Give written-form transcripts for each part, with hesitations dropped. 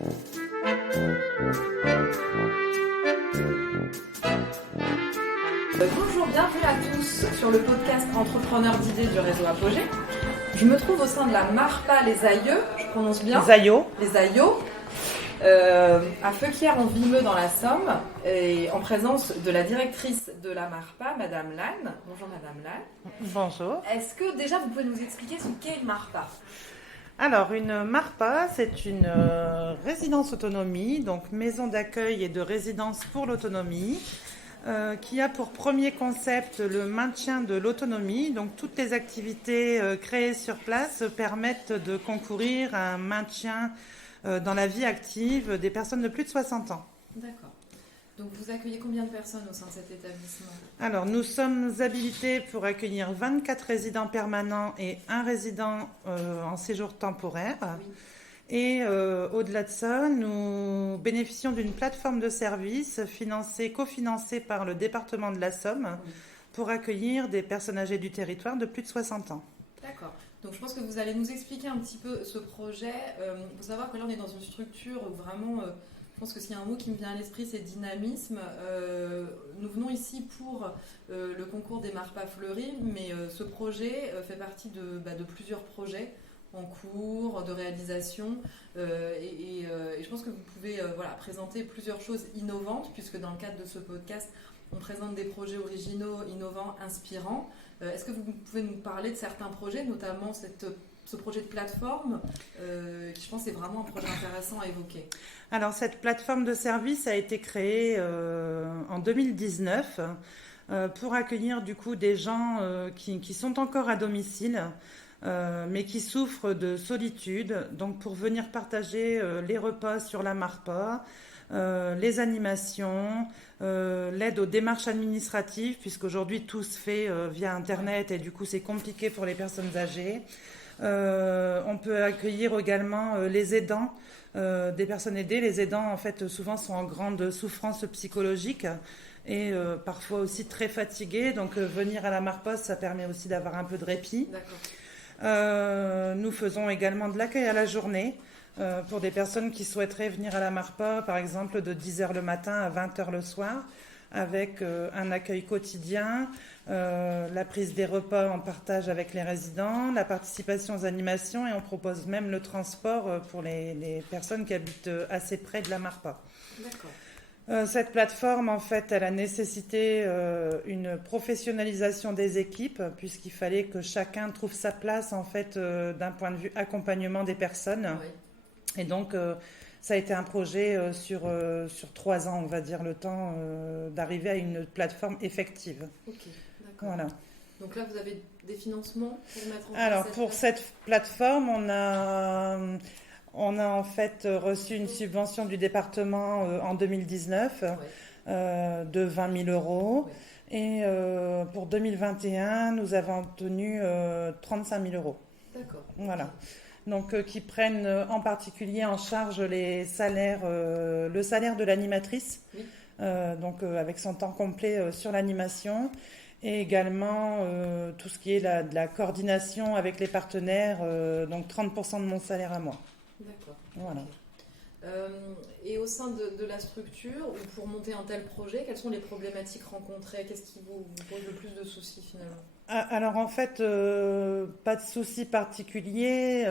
Bonjour, bienvenue à tous sur le podcast Entrepreneurs d'idées du réseau Apogée. Je me trouve au sein de la Marpa Les Aïeux, je prononce bien. Les Aïeux, à Feuquières en Vimeux dans la Somme, et en présence de la directrice de la Marpa, Madame Lannes. Bonjour Madame Lannes. Bonjour. Est-ce que déjà vous pouvez nous expliquer ce qu'est une Marpa ? Alors, une MARPA, c'est une résidence autonomie, donc maison d'accueil et de résidence pour l'autonomie, qui a pour premier concept le maintien de l'autonomie. Donc, toutes les activités créées sur place permettent de concourir à un maintien dans la vie active des personnes de plus de 60 ans. D'accord. Donc, vous accueillez combien de personnes au sein de cet établissement ? Alors, nous sommes habilités pour accueillir 24 résidents permanents et un résident en séjour temporaire. Oui. Et au-delà de ça, nous bénéficions d'une plateforme de services cofinancée par le département de la Somme pour accueillir des personnes âgées du territoire de plus de 60 ans. D'accord. Donc je pense que vous allez nous expliquer un petit peu ce projet. Il faut savoir que là on est dans une structure où vraiment, je pense que s'il y a un mot qui me vient à l'esprit, c'est dynamisme. Nous venons ici pour le concours des Marpa Fleury, mais ce projet fait partie de plusieurs projets en cours, de réalisation. Et je pense que vous pouvez présenter plusieurs choses innovantes, puisque dans le cadre de ce podcast, on présente des projets originaux, innovants, inspirants. Est-ce que vous pouvez nous parler de certains projets, notamment ce projet de plateforme, qui je pense est vraiment un projet intéressant à évoquer. Alors cette plateforme de service a été créée en 2019 pour accueillir du coup des gens qui sont encore à domicile, mais qui souffrent de solitude, donc pour venir partager les repas sur la Marpa, les animations, l'aide aux démarches administratives, puisqu'aujourd'hui tout se fait via Internet et du coup c'est compliqué pour les personnes âgées. On peut accueillir également les aidants, des personnes aidées. Les aidants en fait souvent sont en grande souffrance psychologique et parfois aussi très fatigués, donc venir à la Marpa ça permet aussi d'avoir un peu de répit. D'accord. Nous faisons également de l'accueil à la journée pour des personnes qui souhaiteraient venir à la Marpa, par exemple de 10h le matin à 20h le soir, avec un accueil quotidien, la prise des repas en partage avec les résidents, la participation aux animations, et on propose même le transport pour les personnes qui habitent assez près de la Marpa. D'accord. Cette plateforme, en fait, elle a nécessité une professionnalisation des équipes, puisqu'il fallait que chacun trouve sa place, en fait, d'un point de vue accompagnement des personnes. Oui. Et donc, ça a été un projet sur 3 ans, on va dire, le temps d'arriver à une plateforme effective. Ok, d'accord. Voilà. Donc là, vous avez des financements pour mettre en place Alors, pour cette plateforme, on a en fait reçu une subvention du département en 2019 de 20 000 euros. Ouais. Et pour 2021, nous avons obtenu 35 000 euros. D'accord. Voilà. Donc, qui prennent en particulier en charge les salaires, le salaire de l'animatrice, Oui. donc avec son temps complet sur l'animation, et également tout ce qui est de la coordination avec les partenaires, donc 30% de mon salaire à moi. D'accord. Voilà. Et au sein de la structure, ou pour monter un tel projet, quelles sont les problématiques rencontrées ? Qu'est-ce qui vous pose le plus de soucis finalement ? Alors en fait, pas de soucis particuliers,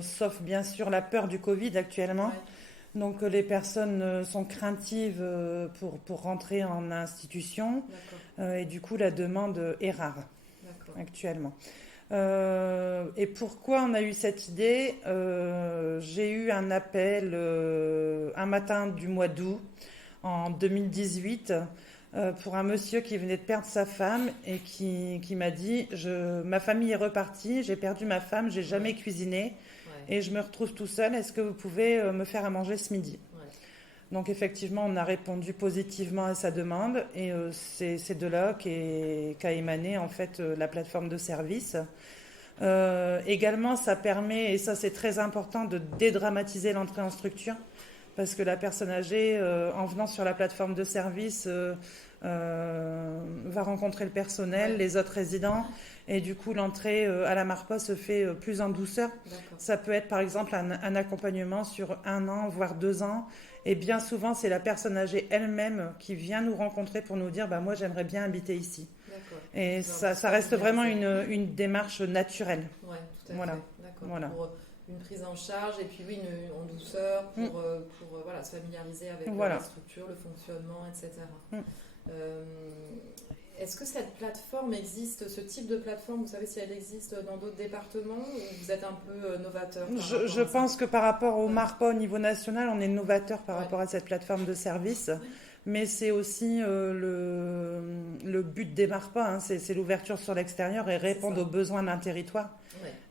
sauf bien sûr la peur du Covid actuellement. Ouais. Donc les personnes sont craintives pour rentrer en institution, et du coup la demande est rare. D'accord. Actuellement. Et pourquoi on a eu cette idée ? J'ai eu un appel un matin du mois d'août en 2018 pour un monsieur qui venait de perdre sa femme et qui m'a dit ma famille est repartie, j'ai perdu ma femme, j'ai jamais cuisiné et je me retrouve tout seul, est-ce que vous pouvez me faire à manger ce midi ? Donc effectivement, on a répondu positivement à sa demande et c'est de là qu'a émané en fait la plateforme de service. Également, ça permet, et ça c'est très important, de dédramatiser l'entrée en structure parce que la personne âgée, en venant sur la plateforme de service, va rencontrer le personnel, les autres résidents, et du coup l'entrée à la MARPA se fait plus en douceur. D'accord. Ça peut être par exemple un accompagnement sur 1 an, voire 2 ans, et bien souvent c'est la personne âgée elle-même qui vient nous rencontrer pour nous dire moi j'aimerais bien habiter ici. D'accord. Et ça reste vraiment une démarche naturelle. Ouais, tout à Voilà. fait. D'accord. Voilà. Pour une prise en charge et puis en douceur pour voilà, se familiariser avec la structure, le fonctionnement, etc. Est-ce que cette plateforme existe, ce type de plateforme, vous savez si elle existe dans d'autres départements ou vous êtes un peu novateur? Je pense que par rapport au MARPA au niveau national, on est novateur par rapport à cette plateforme de service. Mais c'est aussi le but des MARPA, c'est l'ouverture sur l'extérieur et répondre aux besoins d'un territoire.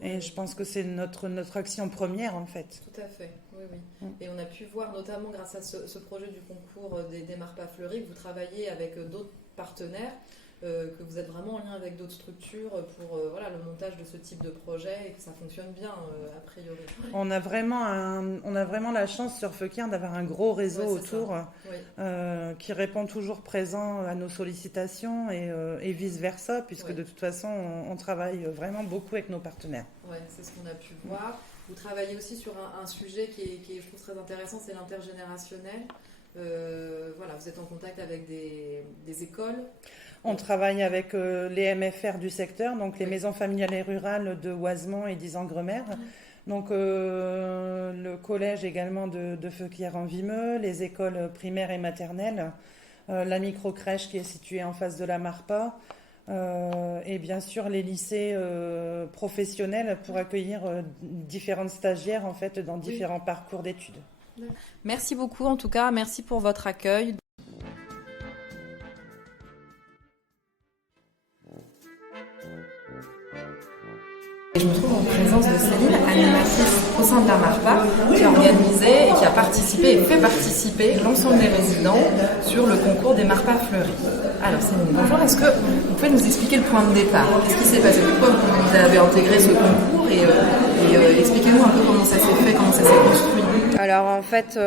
Et je pense que c'est notre action première en fait. Tout à fait, oui. Et on a pu voir notamment grâce à ce projet du concours des MARPA fleuries que vous travaillez avec d'autres partenaires, que vous êtes vraiment en lien avec d'autres structures pour le montage de ce type de projet et que ça fonctionne bien a priori. On a vraiment la chance sur Feuquières d'avoir un gros réseau autour qui répond toujours présent à nos sollicitations et vice-versa, puisque de toute façon on travaille vraiment beaucoup avec nos partenaires. Oui, c'est ce qu'on a pu voir. Vous travaillez aussi sur un sujet qui est, je trouve, très intéressant, c'est l'intergénérationnel. Vous êtes en contact avec des écoles. On travaille avec les MFR du secteur, donc les maisons familiales et rurales de Oisemont et d'Isengremer. Donc le collège également de Feuquières-en-Vimeux, les écoles primaires et maternelles, la micro-crèche qui est située en face de la MARPA, et bien sûr les lycées professionnels pour accueillir différentes stagiaires en fait dans différents parcours d'études. Merci beaucoup en tout cas, merci pour votre accueil. Et je me trouve en présence de Céline, animatrice au sein de la MARPA, qui a organisé et qui a participé et fait participer l'ensemble des résidents sur le concours des MARPA fleuries. Alors Céline, bonjour, est-ce que vous pouvez nous expliquer le point de départ? Qu'est-ce qui s'est passé? Pourquoi vous avez intégré ce concours et expliquez-nous un peu comment ça s'est fait, comment ça s'est construit. Alors en fait,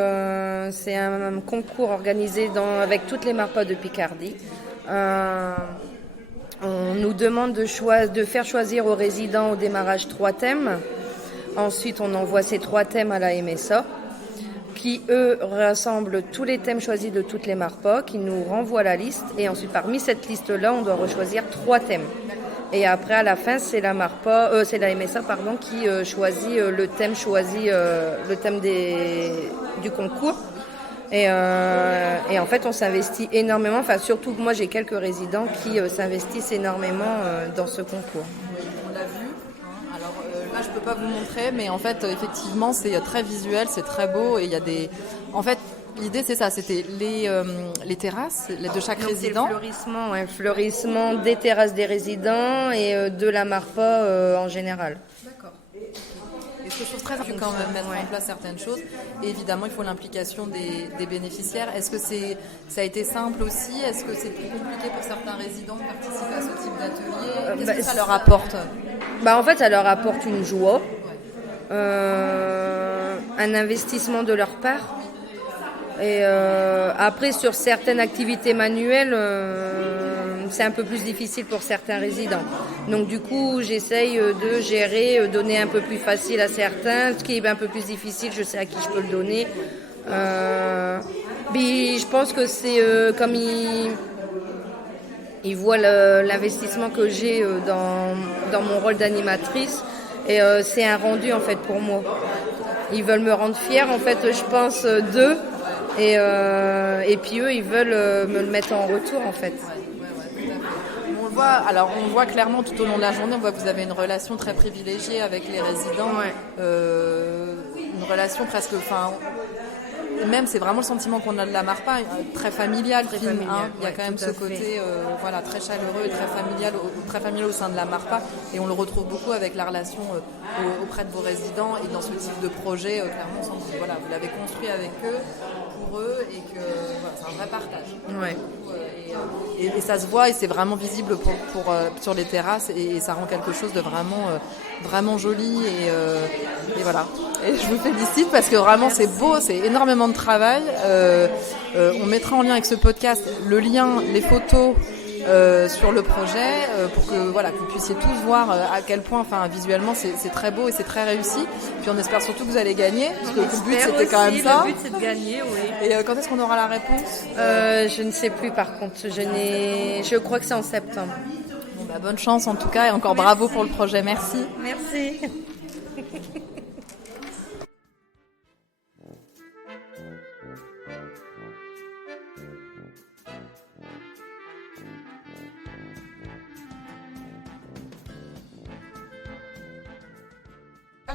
c'est un concours organisé avec toutes les MARPA de Picardie. On nous demande de faire choisir aux résidents au démarrage 3 thèmes. Ensuite, on envoie ces 3 thèmes à la MSA, qui, eux, rassemblent tous les thèmes choisis de toutes les MARPA, qui nous renvoient la liste. Et ensuite, parmi cette liste-là, on doit rechoisir 3 thèmes. Et après, à la fin, c'est la MSA, qui choisit le thème du concours. Et en fait, on s'investit énormément. Enfin, surtout que moi, j'ai quelques résidents qui s'investissent énormément dans ce concours. On l'a vu. Alors là, je peux pas vous montrer, mais en fait, effectivement, c'est très visuel, c'est très beau. Et il y a des. En fait, l'idée, c'est ça. C'était les terrasses de chaque résident. C'est le fleurissement des terrasses des résidents et de la MARPA en général. D'accord. Et ce que je trouve très important, quand même mettre en place certaines choses. Et évidemment, il faut l'implication des bénéficiaires. Est-ce que ça a été simple aussi? Est-ce que c'est plus compliqué pour certains résidents de participer à ce type d'atelier? Qu'est-ce que ça leur apporte? En fait, ça leur apporte une joie, un investissement de leur part. Et après, sur certaines activités manuelles, c'est un peu plus difficile pour certains résidents. Donc du coup, j'essaye de gérer, donner un peu plus facile à certains. Ce qui est un peu plus difficile, je sais à qui je peux le donner. Mais je pense que c'est comme ils voient l'investissement que j'ai dans mon rôle d'animatrice. Et c'est un rendu en fait pour moi. Ils veulent me rendre fière en fait, je pense, d'eux. Et puis eux, ils veulent me le mettre en retour en fait. On voit clairement tout au long de la journée, on voit que vous avez une relation très privilégiée avec les résidents, une relation presque, même c'est vraiment le sentiment qu'on a de la MARPA, très familial, il y a quand même ce côté très chaleureux et très familial au sein de la MARPA, et on le retrouve beaucoup avec la relation auprès de vos résidents et dans ce type de projet, clairement on sent que vous l'avez construit avec eux, pour eux, et que c'est un vrai partage. Et ça se voit et c'est vraiment visible sur les terrasses et ça rend quelque chose de vraiment joli et voilà. Et je vous félicite parce que vraiment c'est beau, c'est énormément de travail. On mettra en lien avec ce podcast le lien, les photos sur le projet pour que vous puissiez tous voir à quel point visuellement c'est très beau et c'est très réussi. Puis on espère surtout que vous allez gagner parce que le but c'était quand même ça. Le but c'est de gagner, oui. Et quand est-ce qu'on aura la réponse? Je ne sais plus par contre, je crois que c'est en septembre. Bon, bonne chance en tout cas et encore bravo pour le projet, merci. Merci.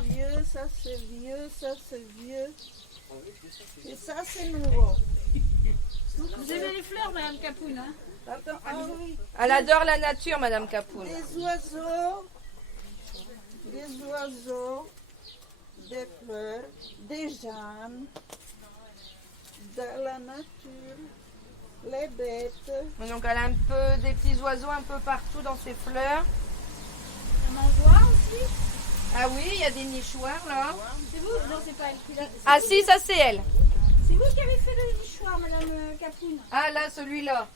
Vieux, ça c'est vieux, ça c'est vieux. Et ça c'est nouveau. Vous aimez les fleurs, Madame Capoun, hein? Attends, ah oui. Elle adore la nature, Madame Capoun. Des oiseaux, des fleurs, des jeunes, de la nature, les bêtes. Donc elle a un peu des petits oiseaux un peu partout dans ses fleurs. On en voit aussi? Ah oui, il y a des nichoirs là. C'est vous? Non, c'est pas elle. Ah si, ça c'est elle. C'est vous qui avez fait le nichoir, Madame Capoun? Ah là, celui-là.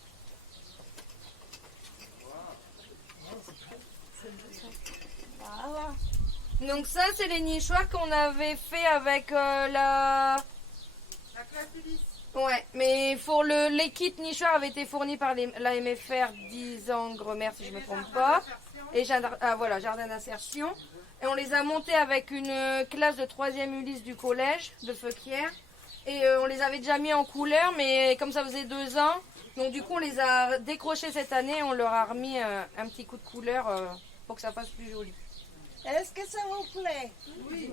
Voilà. Donc ça, c'est les nichoirs qu'on avait fait avec la Ouais, mais pour les kits nichoirs avaient été fournis par la MFR 10 Angremer, si je ne me trompe pas. Et jardin d'insertion. Et on les a montés avec une classe de 3e Ulysse du collège de Feuquières. Et on les avait déjà mis en couleur, mais comme ça faisait 2 ans, donc du coup on les a décrochés cette année et on leur a remis un petit coup de couleur pour que ça fasse plus joli. Est-ce que ça vous plaît? Oui.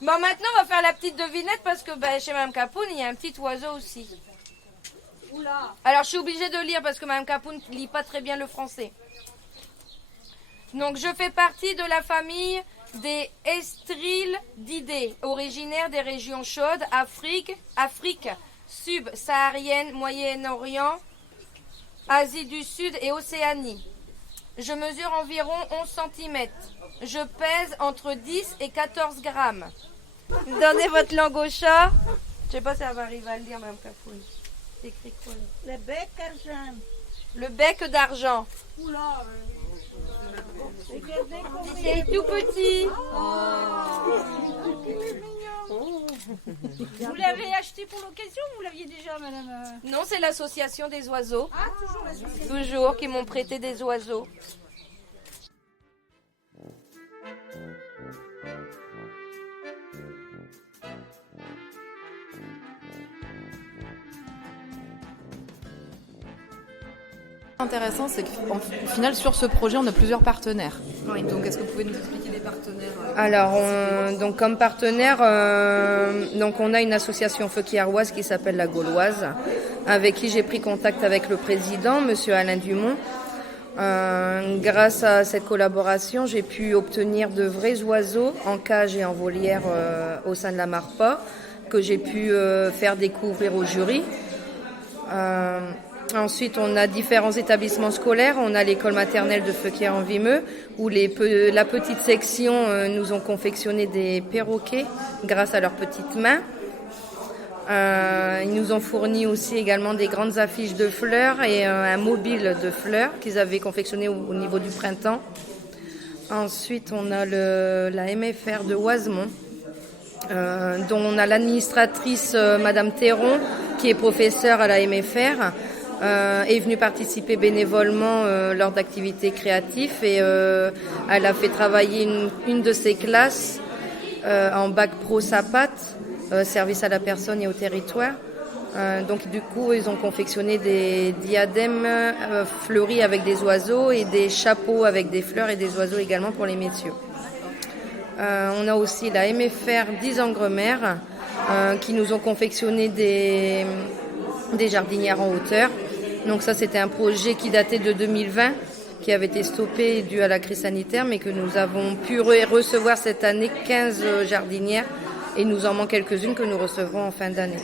Bon, maintenant on va faire la petite devinette parce que chez Mme Capoun il y a un petit oiseau aussi. Oula. Alors je suis obligée de lire parce que Mme Capoun ne lit pas très bien le français. Donc je fais partie de la famille des Estrilidés, originaires des régions chaudes, Afrique subsaharienne, Moyen-Orient, Asie du Sud et Océanie. Je mesure environ 11 cm. Je pèse entre 10 et 14 grammes. Donnez votre langue au chat. Je sais pas si elle va arriver à le lire, Mme Capoun. C'est écrit quoi là? Le bec argent. Le bec d'argent. Oula. Regardez comme Il est tout petit. il est mignon. Vous l'avez acheté pour l'occasion ou vous l'aviez déjà, Madame Non, c'est l'association des oiseaux. Ah, toujours la société. Toujours, qui m'ont prêté des oiseaux. Intéressant, c'est qu'au final sur ce projet on a plusieurs partenaires. Oui. Donc est-ce que vous pouvez nous expliquer les partenaires? Alors, donc comme partenaire, donc on a une association feuquiéroise qui s'appelle la Gauloise, avec qui j'ai pris contact avec le président, Monsieur Alain Dumont. Grâce à cette collaboration, j'ai pu obtenir de vrais oiseaux en cage et en volière au sein de la MARPA, que j'ai pu faire découvrir au jury. Ensuite, on a différents établissements scolaires. On a l'école maternelle de Feuquières-en-Vimeux, où la petite section nous ont confectionné des perroquets grâce à leurs petites mains. Ils nous ont fourni aussi également des grandes affiches de fleurs et un mobile de fleurs qu'ils avaient confectionné au niveau du printemps. Ensuite, on a la MFR de Oisemont, dont on a l'administratrice Madame Théron, qui est professeure à la MFR. Est venue participer bénévolement lors d'activités créatives et elle a fait travailler une de ses classes en bac pro SAPAT, service à la personne et au territoire. Donc du coup ils ont confectionné des diadèmes fleuris avec des oiseaux et des chapeaux avec des fleurs et des oiseaux également pour les messieurs. On a aussi la MFR 10 Angremer qui nous ont confectionné des jardinières en hauteur. Donc ça, c'était un projet qui datait de 2020, qui avait été stoppé dû à la crise sanitaire, mais que nous avons pu recevoir cette année 15 jardinières et nous en manque quelques-unes que nous recevrons en fin d'année.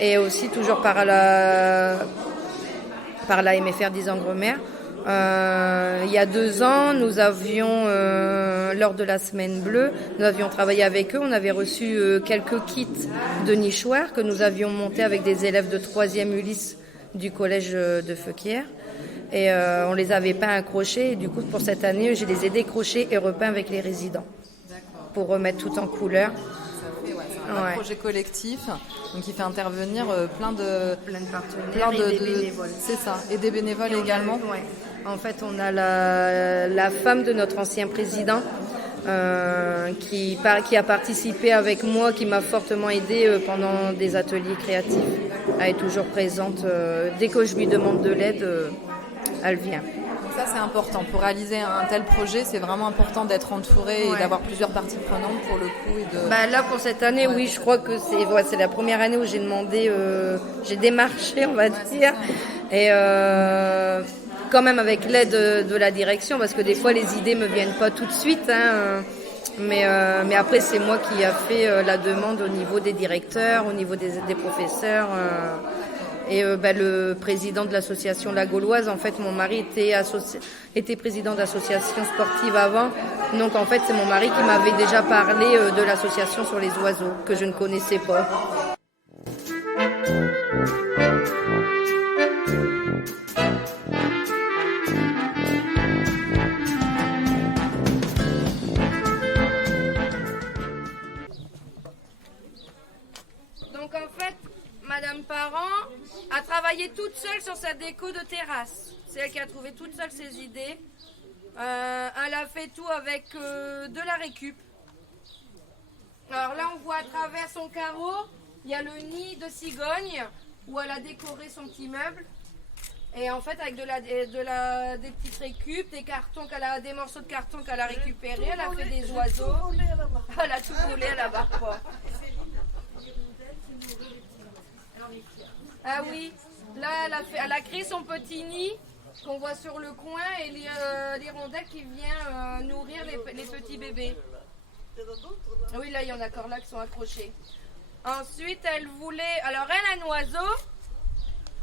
Et aussi, toujours par la MFR 10 Angremer, Il y a 2 ans, nous avions, lors de la Semaine Bleue, nous avions travaillé avec eux. On avait reçu quelques kits de nichoirs que nous avions montés avec des élèves de 3e Ulysse du collège de Feuquières. Et on les avait peints accrochés. Et du coup, pour cette année, je les ai décrochés et repeints avec les résidents. D'accord. Pour remettre tout en couleur. Ça fait, c'est un projet collectif, donc il fait intervenir plein de Partenaires et des bénévoles. C'est ça, et des bénévoles également. Ouais. En fait, on a la femme de notre ancien président qui a participé avec moi, qui m'a fortement aidée pendant des ateliers créatifs. Elle est toujours présente. Dès que je lui demande de l'aide, elle vient. Donc ça, c'est important. Pour réaliser un tel projet, c'est vraiment important d'être entouré et d'avoir plusieurs parties prenantes pour le coup. Là, pour cette année, oui, je crois que c'est la première année où j'ai demandé, j'ai démarché, on va dire. Et quand même avec l'aide de la direction, parce que des fois les idées me viennent pas tout de suite, mais après c'est moi qui a fait la demande au niveau des directeurs, au niveau des professeurs, et le président de l'association La Gauloise. En fait, mon mari était président d'association sportive avant, donc en fait c'est mon mari qui m'avait déjà parlé de l'association sur les oiseaux que je ne connaissais pas. Donc en fait, Madame Parent a travaillé toute seule sur sa déco de terrasse. C'est elle qui a trouvé toute seule ses idées. Elle a fait tout avec de la récup. Alors là, on voit à travers son carreau, il y a le nid de cigogne où elle a décoré son petit meuble. Et en fait, avec des petites récup, des morceaux de carton qu'elle a récupérés, elle a fait des oiseaux. Elle a tout volé, elle a barre pas. Ah oui, là elle a créé son petit nid qu'on voit sur le coin et l'hirondelle qui vient nourrir les petits bébés. Oui, là il y en a encore là qui sont accrochés. Ensuite, elle voulait... Alors elle a un oiseau,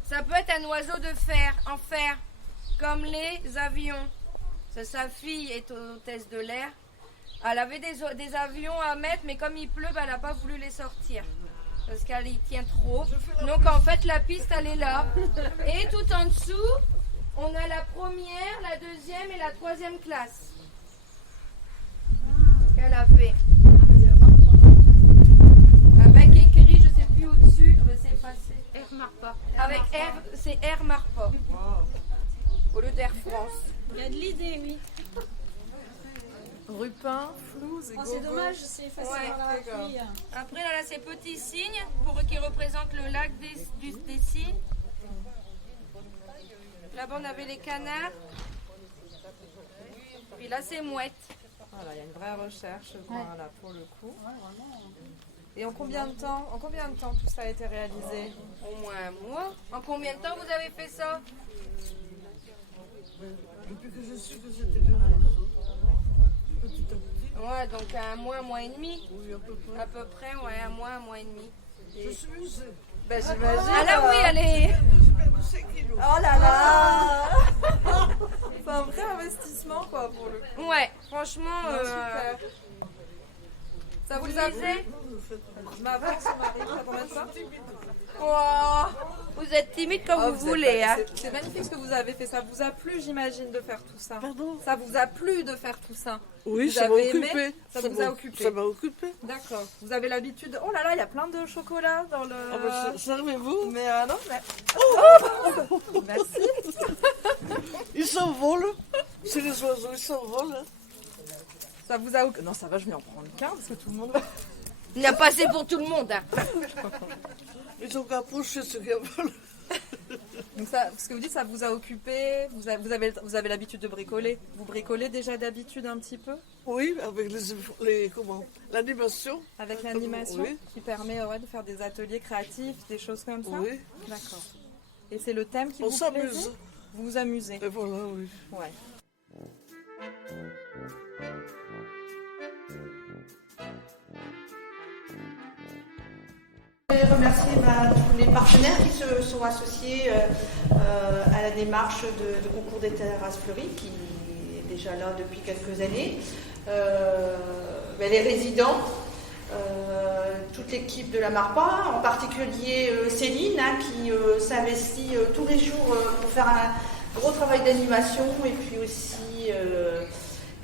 ça peut être un oiseau de fer, en fer, comme les avions. Sa fille est hôtesse de l'air. Elle avait des avions à mettre, mais comme il pleut, elle n'a pas voulu les sortir. Parce qu'elle y tient trop. Donc en fait la piste elle est là. Et tout en dessous, on a la première, la deuxième et la troisième classe. Qu'elle a fait. Avec écrit, je sais plus au-dessus, c'est effacé. Air Marpa. Avec R, c'est Air Marpa. Au lieu d'Air France. Il y a de l'idée, oui. Rupin, flouze et C'est dommage, c'est facile dans la pluie. Après, là, ces petits signes qui représentent le lac des cygnes. Là-bas, on avait les canards. Puis là, c'est mouettes. Voilà, il y a une vraie recherche voilà, pour le coup. Et en combien de temps tout ça a été réalisé? Au moins un mois. En combien de temps vous avez fait ça? Depuis que je suis que c'était bien. Petit à petit. Ouais, donc un mois et demi. Oui, à peu près. À peu près, ouais, un mois et demi. Je suis usée. Ben, j'imagine. Ah là, oui, elle est... J'ai perdu 5 kilos. Oh là là. C'est un vrai investissement quoi pour le coup. Ouais, franchement... Super. Ça vous a plu? Ma avance, Marie, ça t'emmène ça? Vous êtes timide comme vous voulez. Hein. C'est magnifique ce que vous avez fait. Ça vous a plu, j'imagine, de faire tout ça? Pardon? Ça vous a plu de faire tout ça? Oui, Vous ça m'a avez aimé? occupé. Ça vous a occupé? Ça m'a occupé. D'accord. Vous avez l'habitude. Oh là là, il y a plein de chocolat dans le. Ah bah, servez-vous. Mais non, mais. Oh merci. Ils s'envolent. C'est les oiseaux, ils s'envolent. Hein. Ça vous a. Non, ça va, je vais en prendre qu'un parce que tout le monde va. Il n'y a pas assez pour tout le monde. Hein. Ils ont qu'à pousser ceux qui volent. Donc ça, ce que vous dites, ça vous a occupé. Vous avez l'habitude de bricoler. Vous bricolez déjà d'habitude un petit peu? Oui, avec l'animation. Avec l'animation Oui. qui permet de faire des ateliers créatifs, des choses comme ça? Oui. D'accord. Et c'est le thème qui On vous s'amuse. plaisait? Vous vous amusez? Et voilà, oui. Ouais. Je voudrais remercier tous les partenaires qui se sont associés à la démarche de concours des terrasses fleuries qui est déjà là depuis quelques années. Les résidents, toute l'équipe de la MARPA, en particulier Céline qui s'investit tous les jours pour faire un gros travail d'animation et puis aussi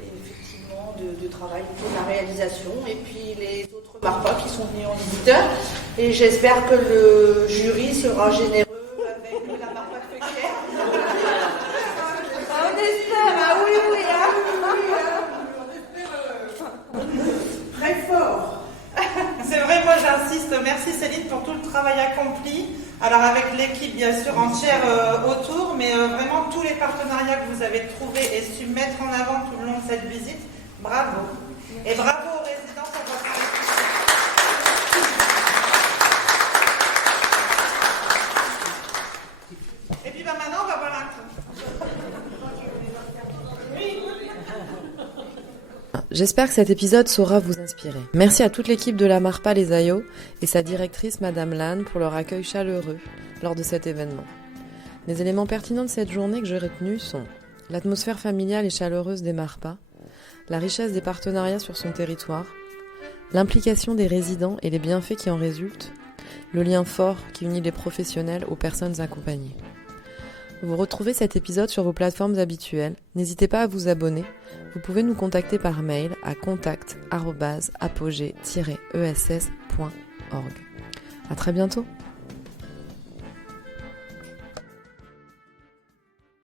effectivement de travail pour la réalisation, et puis les autres MARPA qui sont venus en visiteur, et j'espère que le jury sera généreux avec la MARPA de Feuquières. On espère, oui, très fort. C'est vrai, moi j'insiste, merci Céline pour tout le travail accompli. Alors avec l'équipe bien sûr entière autour, mais vraiment tous les partenariats que vous avez trouvés et su mettre en avant tout le long de cette visite, bravo. Et bravo aux résidents pour votre investissement. Et puis maintenant on va boire un coup. J'espère que cet épisode saura vous inspirer. Merci à toute l'équipe de la MARPA Les Aïeux et sa directrice Madame Lannes pour leur accueil chaleureux lors de cet événement. Les éléments pertinents de cette journée que j'ai retenus sont l'atmosphère familiale et chaleureuse des MARPA, la richesse des partenariats sur son territoire, l'implication des résidents et les bienfaits qui en résultent, le lien fort qui unit les professionnels aux personnes accompagnées. Vous retrouvez cet épisode sur vos plateformes habituelles. N'hésitez pas à vous abonner. Vous pouvez nous contacter par mail à contact@apogee-ess.org. À très bientôt.